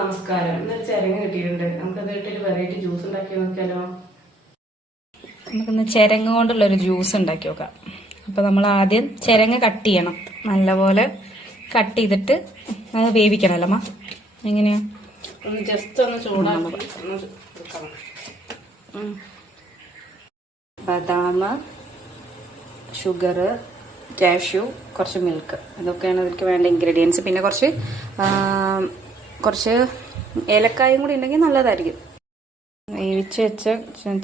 നമസ്കാരം. ഇന്നൊരു ചിരങ്ങ കിട്ടിയിട്ടുണ്ട്. നമുക്കതായിട്ടൊരു വെറൈറ്റി ജ്യൂസ് ഉണ്ടാക്കി നോക്കിയാലോ? നമുക്കിന്ന് ചിരങ്ങ കൊണ്ടുള്ളൊരു ജ്യൂസ് ഉണ്ടാക്കി നോക്കാം. അപ്പോൾ നമ്മൾ ആദ്യം ചിരങ്ങ കട്ട് ചെയ്യണം. നല്ലപോലെ കട്ട് ചെയ്തിട്ട് അത് വേവിക്കണമല്ലോ അമ്മ. എങ്ങനെയാ? ഒന്ന് ജസ്റ്റ് ഒന്ന് ചൂടാക്കി ബദാം, ഷുഗർ, കാഷ്യൂ, കുറച്ച് മിൽക്ക്, ഇതൊക്കെയാണ് ഇതിലേക്ക് വേണ്ട ഇൻഗ്രീഡിയൻസ്. പിന്നെ കുറച്ച് ഏലക്കായും കൂടി ഉണ്ടെങ്കിൽ നല്ലതായിരിക്കും. വേവിച്ച് വെച്ച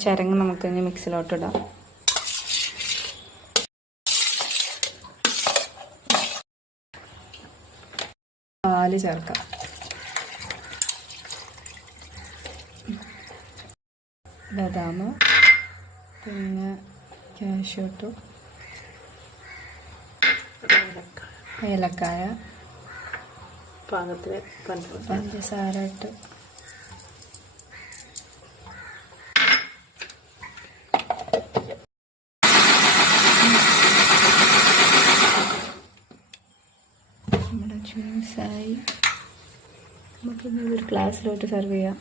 ചിരങ്ങ് നമുക്ക് ഇനി മിക്സിലോട്ട് ഇടാം. പാല് ചേർക്കാം. ബദാം, പിന്നെ കാഷ്യൂ ഇട്ടു, ഏലക്കായ, പാകത്തിന് പഞ്ചസാര ഇട്ട് നമ്മുടെ ജ്യൂസായി. നമുക്കിന്ന് ഇതൊരു ഗ്ലാസ്സിലോട്ട് സെർവ് ചെയ്യാം.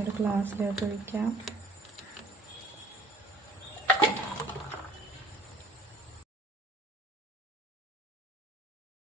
ഒരു ഗ്ലാസ്സിലോട്ട് ഒഴിക്കാം.